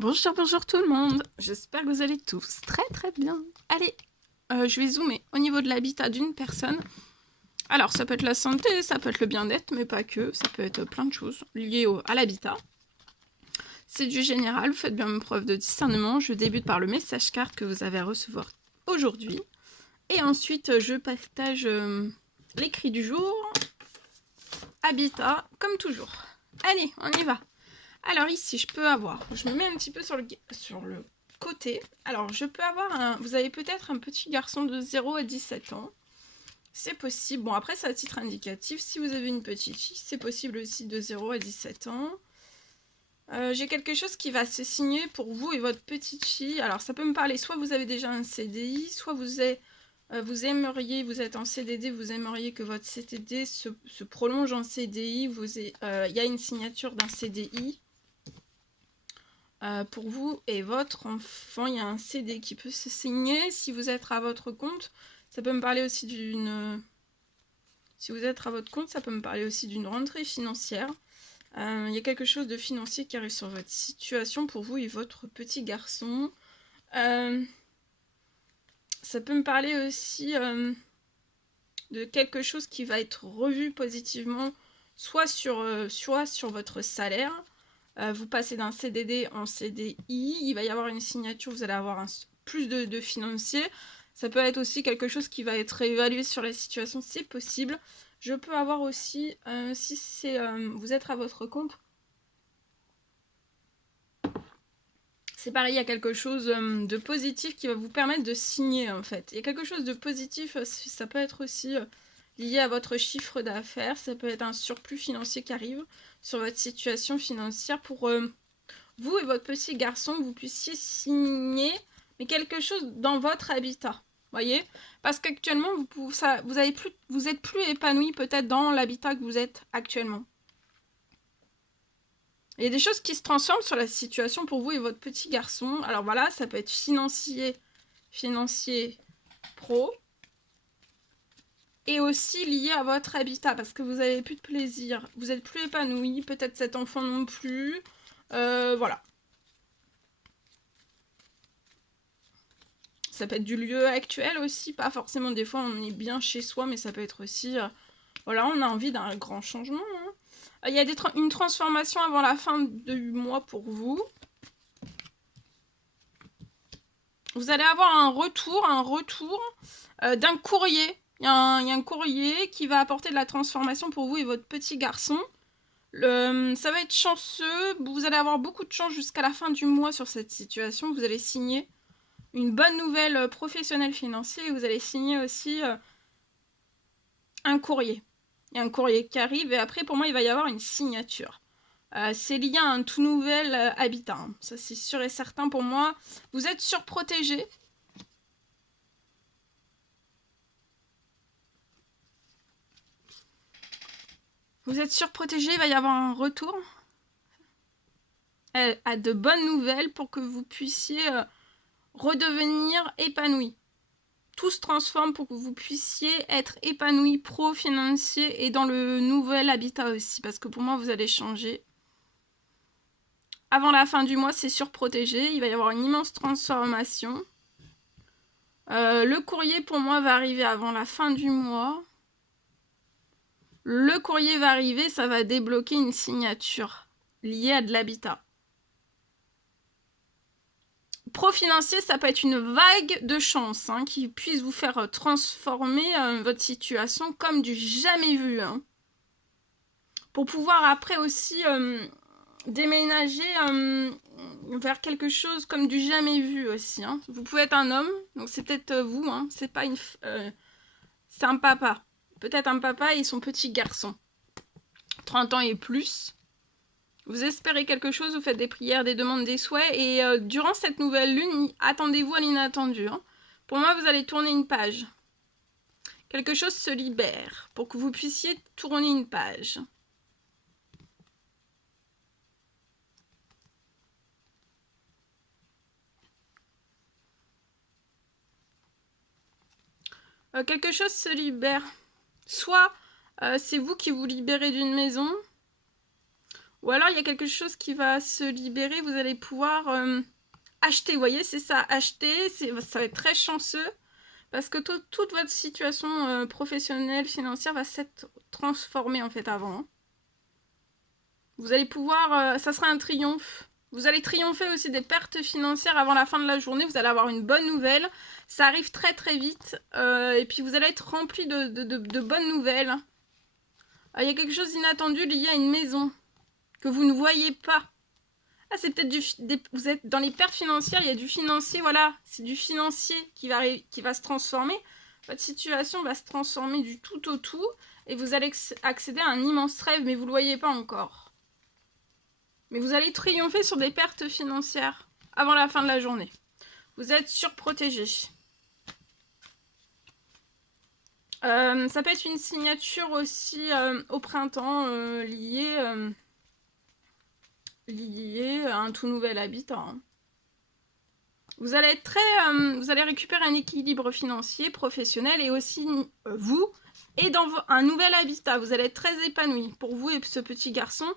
Bonjour, bonjour tout le monde. J'espère que vous allez tous très bien. Allez, je vais zoomer au niveau de l'habitat d'une personne. Alors, ça peut être la santé, ça peut être le bien-être, mais pas que. Ça peut être plein de choses liées à l'habitat. C'est du général, vous faites bien preuve de discernement. Je débute par le message carte que vous avez à recevoir aujourd'hui. Et ensuite, je partage l'écrit du jour. Habitat, comme toujours. Allez, on y va. Alors ici, je peux avoir, je me mets un petit peu sur le côté. Alors, je peux avoir vous avez peut-être un petit garçon de 0 à 17 ans. C'est possible. Bon, après, c'est à titre indicatif. Si vous avez une petite fille, c'est possible aussi de 0 à 17 ans. J'ai quelque chose qui va se signer pour vous et votre petite fille. Alors, ça peut me parler, soit vous avez déjà un CDI, soit vous êtes... vous êtes en CDD, vous aimeriez que votre CDD se prolonge en CDI. Il y a une signature d'un CDI. Pour vous et votre enfant, il y a un CD qui peut se signer. Si vous êtes à votre compte, ça peut me parler aussi d'une... Si vous êtes à votre compte, ça peut me parler aussi d'une rentrée financière. Il y a quelque chose de financier qui arrive sur votre situation pour vous et votre petit garçon. Ça peut me parler aussi de quelque chose qui va être revu positivement, soit sur votre salaire. Vous passez d'un CDD en CDI, il va y avoir une signature, vous allez avoir plus de financier. Ça peut être aussi quelque chose qui va être évalué sur la situation, c'est possible. Je peux avoir aussi, si vous êtes à votre compte, c'est pareil, il y a quelque chose de positif qui va vous permettre de signer en fait. Il y a quelque chose de positif, ça peut être aussi lié à votre chiffre d'affaires, ça peut être un surplus financier qui arrive sur votre situation financière pour vous et votre petit garçon, vous puissiez signer mais quelque chose dans votre habitat. Voyez, parce qu'actuellement vous êtes plus épanoui peut-être dans l'habitat que vous êtes actuellement. Il y a des choses qui se transforment sur la situation pour vous et votre petit garçon. Alors voilà, ça peut être financier pro, et aussi lié à votre habitat, parce que vous n'avez plus de plaisir, vous n'êtes plus épanoui, peut-être cet enfant non plus. Voilà. Ça peut être du lieu actuel aussi, pas forcément des fois on est bien chez soi, mais ça peut être aussi... voilà, on a envie d'un grand changement. Hein. Il y a une transformation avant la fin du mois pour vous. Vous allez avoir un retour d'un courrier. Il y a un courrier qui va apporter de la transformation pour vous et votre petit garçon. Ça va être chanceux. Vous allez avoir beaucoup de chance jusqu'à la fin du mois sur cette situation. Vous allez signer une bonne nouvelle professionnelle financière et vous allez signer aussi un courrier. Il y a un courrier qui arrive et après, pour moi, il va y avoir une signature. C'est lié à un tout nouvel habitat. Hein. Ça, c'est sûr et certain pour moi. Vous êtes surprotégé. Vous êtes surprotégé, il va y avoir un retour à de bonnes nouvelles pour que vous puissiez redevenir épanoui. Tout se transforme pour que vous puissiez être épanoui pro-financier et dans le nouvel habitat aussi, parce que pour moi, vous allez changer. Avant la fin du mois, c'est surprotégé, il va y avoir une immense transformation. Le courrier, pour moi, va arriver avant la fin du mois. Le courrier va arriver, ça va débloquer une signature liée à de l'habitat. Pro-financier, ça peut être une vague de chance hein, qui puisse vous faire transformer votre situation comme du jamais vu. Hein. Pour pouvoir après aussi déménager vers quelque chose comme du jamais vu aussi. Hein. Vous pouvez être un homme, donc c'est peut-être vous, hein, c'est pas c'est un papa. Peut-être un papa et son petit garçon. 30 ans et plus. Vous espérez quelque chose, vous faites des prières, des demandes, des souhaits, et durant cette nouvelle lune, attendez-vous à l'inattendu. Hein. Pour moi, vous allez tourner une page. Quelque chose se libère pour que vous puissiez tourner une page. Quelque chose se libère. Soit c'est vous qui vous libérez d'une maison, Ou alors, il y a quelque chose qui va se libérer. Vous allez pouvoir acheter. Vous voyez, c'est ça, acheter. Ça va être très chanceux. Parce que toute votre situation professionnelle, financière va s'être transformée en fait avant. Hein. Vous allez pouvoir, ça sera un triomphe. Vous allez triompher aussi des pertes financières avant la fin de la journée. Vous allez avoir une bonne nouvelle. Ça arrive très très vite. Et puis vous allez être rempli de bonnes nouvelles. Il y a quelque chose d'inattendu lié à une maison que vous ne voyez pas. Ah, c'est peut-être vous êtes dans les pertes financières, il y a du financier, voilà, c'est du financier qui va se transformer. Votre situation va se transformer du tout au tout et vous allez accéder à un immense rêve, mais vous ne le voyez pas encore. Mais vous allez triompher sur des pertes financières avant la fin de la journée. Vous êtes surprotégé. Ça peut être une signature aussi au printemps liée à un tout nouvel habitat. Hein. Vous allez être vous allez récupérer un équilibre financier, professionnel et aussi vous et dans un nouvel habitat. Vous allez être très épanoui. Pour vous et ce petit garçon,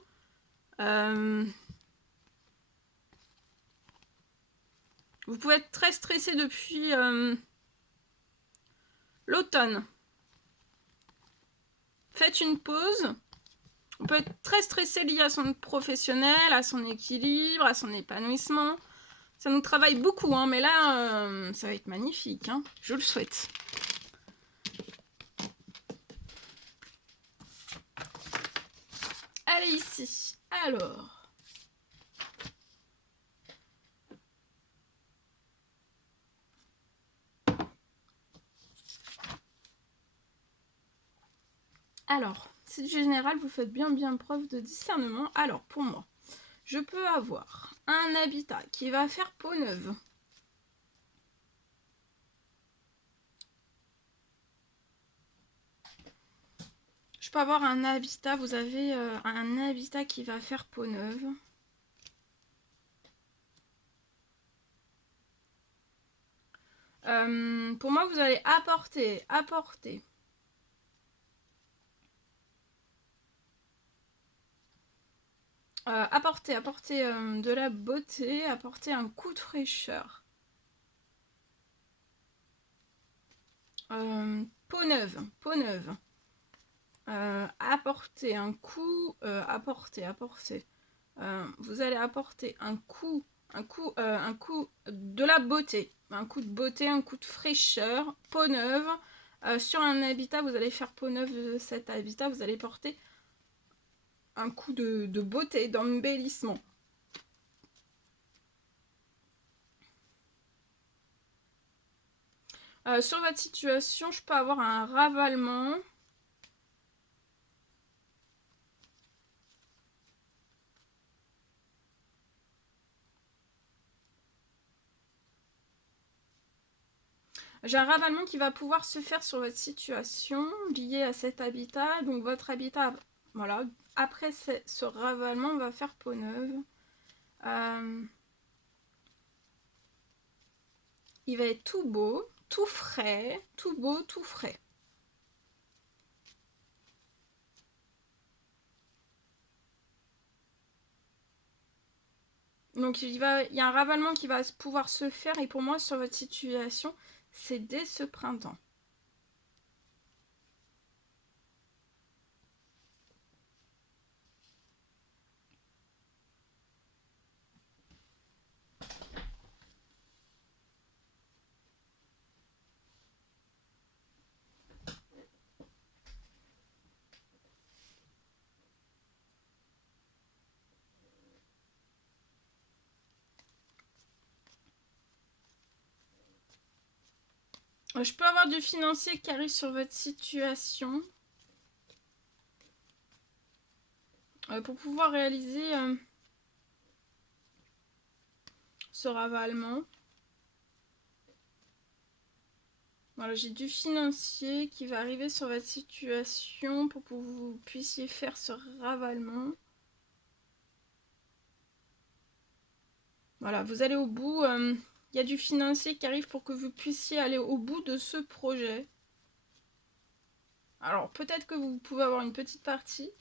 vous pouvez être très stressé depuis l'automne. Faites une pause. On peut être très stressé lié à son professionnel, à son équilibre, à son épanouissement. Ça nous travaille beaucoup, hein, mais là, ça va être magnifique. Hein, je le souhaite. Allez ici. Alors, c'est du général, vous faites bien preuve de discernement. Alors, pour moi, je peux avoir un habitat qui va faire peau neuve. Je peux avoir un habitat, vous avez un habitat qui va faire peau neuve. Pour moi, vous allez apporter de la beauté, apporter un coup de fraîcheur. Peau neuve. Apporter un coup, vous allez apporter un coup de la beauté, un coup de beauté, un coup de fraîcheur, peau neuve. Sur un habitat, vous allez faire peau neuve de cet habitat, vous allez porter un coup de beauté, d'embellissement. Sur votre situation, je peux avoir un ravalement. J'ai un ravalement qui va pouvoir se faire sur votre situation liée à cet habitat. Donc votre habitat, voilà, après ce ravalement, on va faire peau neuve. Il va être tout beau, tout frais, tout beau, tout frais. Donc il y a un ravalement qui va pouvoir se faire et pour moi sur votre situation, c'est dès ce printemps. Je peux avoir du financier qui arrive sur votre situation pour pouvoir réaliser ce ravalement. Voilà, j'ai du financier qui va arriver sur votre situation pour que vous puissiez faire ce ravalement. Voilà, vous allez au bout. Il y a du financier qui arrive pour que vous puissiez aller au bout de ce projet. Alors, peut-être que vous pouvez avoir une petite partie,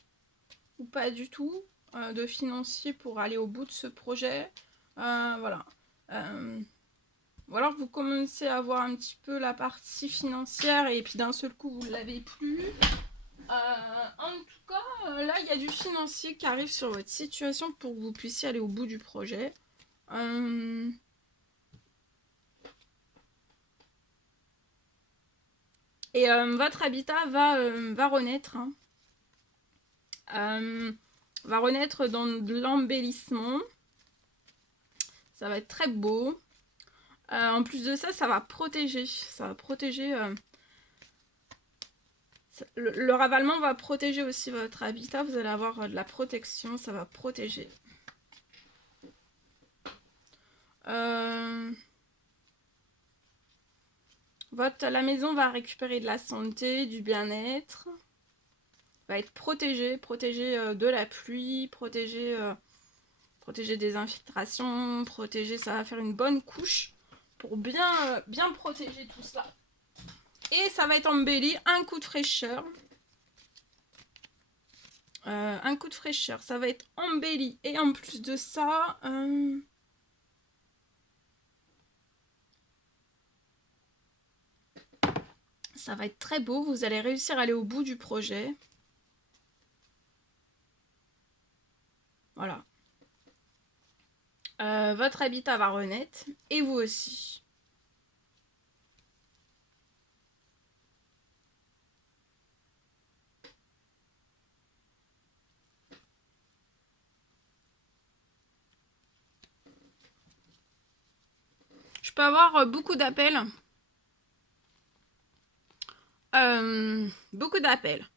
ou pas du tout. de financier pour aller au bout de ce projet. Voilà. Ou alors vous commencez à voir un petit peu la partie financière et puis d'un seul coup vous ne l'avez plus. En tout cas, là il y a du financier qui arrive sur votre situation pour que vous puissiez aller au bout du projet. Et votre habitat va renaître. Va renaître dans de l'embellissement. Ça va être très beau. En plus de ça, ça va protéger. Ça va protéger. Le ravalement va protéger aussi votre habitat. Vous allez avoir de la protection. Ça va protéger. La maison va récupérer de la santé, du bien-être. Va être protégée de la pluie, protégée des infiltrations, ça va faire une bonne couche pour bien protéger tout cela. Et ça va être embelli, un coup de fraîcheur. Ça va être embelli. Et en plus de ça, ça va être très beau. Vous allez réussir à aller au bout du projet. Voilà. Votre habitat va renaître. Et vous aussi. Je peux avoir beaucoup d'appels. Beaucoup d'appels.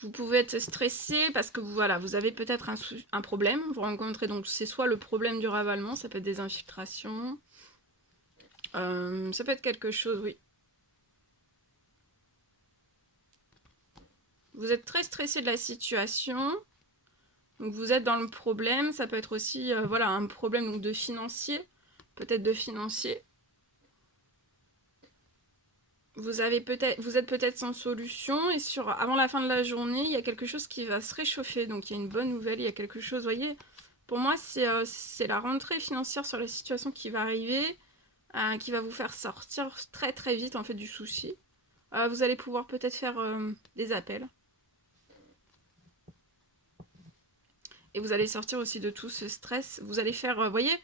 Vous pouvez être stressé parce que vous avez peut-être un problème. Vous rencontrez donc, c'est soit le problème du ravalement, ça peut être des infiltrations. Ça peut être quelque chose, oui. Vous êtes très stressé de la situation. Donc vous êtes dans le problème. Ça peut être aussi un problème donc, de financier. Peut-être de financier. Vous êtes peut-être sans solution et avant la fin de la journée, il y a quelque chose qui va se réchauffer. Donc il y a une bonne nouvelle, il y a quelque chose, vous voyez. Pour moi, c'est la rentrée financière sur la situation qui va arriver, qui va vous faire sortir très très vite en fait du souci. Vous allez pouvoir peut-être faire des appels. Et vous allez sortir aussi de tout ce stress. Vous allez faire, vous voyez,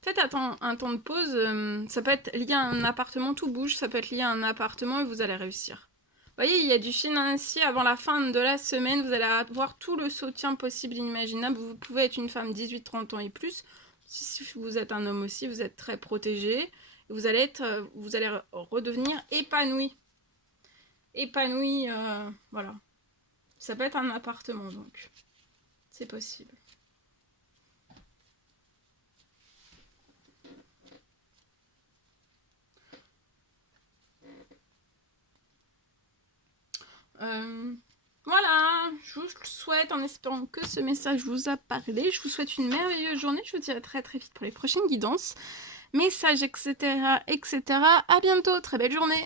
faites un temps de pause. Ça peut être lié à un appartement, tout bouge. Ça peut être lié à un appartement et vous allez réussir. Vous voyez, il y a du financier avant la fin de la semaine. Vous allez avoir tout le soutien possible et inimaginable. Vous pouvez être une femme 18-30 ans et plus. Si vous êtes un homme aussi, vous êtes très protégé. Vous allez redevenir épanoui. Épanoui, voilà. Ça peut être un appartement, donc. C'est possible. Voilà, je vous souhaite, en espérant que ce message vous a parlé, je vous souhaite une merveilleuse journée. Je vous dis à très très vite pour les prochaines guidances, messages, etc. etc. À bientôt, très belle journée.